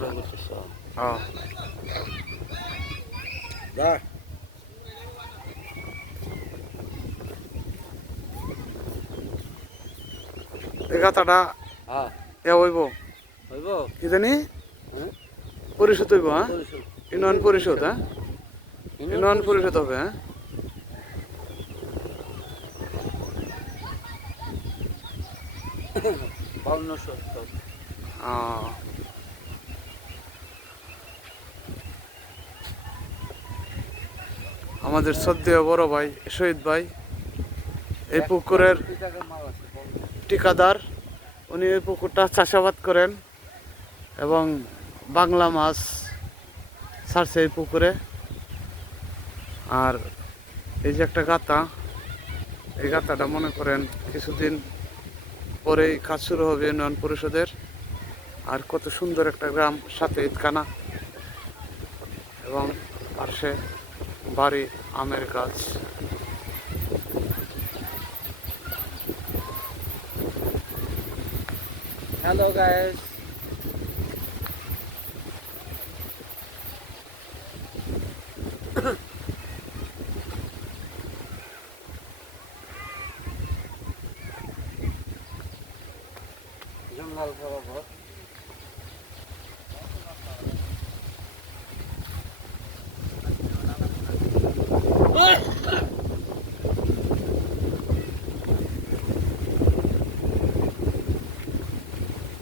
Video করতেছ? হ্যাঁ। যা এই গাতাটা হ্যাঁ হইব হইব। কি জানি হ্যাঁ পরিশোধ হইব। হ্যাঁ, পরিশোধ ইউনিয়ন পরিষদ। হ্যাঁ, ইউনিয়ন পরিষদ হবে। হ্যাঁ, বাউন্ন সত্তর। আমাদের শ্রদ্ধেয় বড় ভাই শহীদ ভাই এই পুকুরের ঠিকাদার। উনি এই পুকুরটা চাষাবাদ করেন এবং বাংলা মাছ ছাড়ছে এই পুকুরে। আর এই যে একটা গাতা, এই গাতাটা মনে করেন কিছুদিন পরেই কাজ শুরু হবে ইউনিয়ন পরিষদের। আর কত সুন্দর একটা গ্রাম, সাথে ঈদখানা এবং পাশে বাড়ি, আমের গাছ। Hello guys,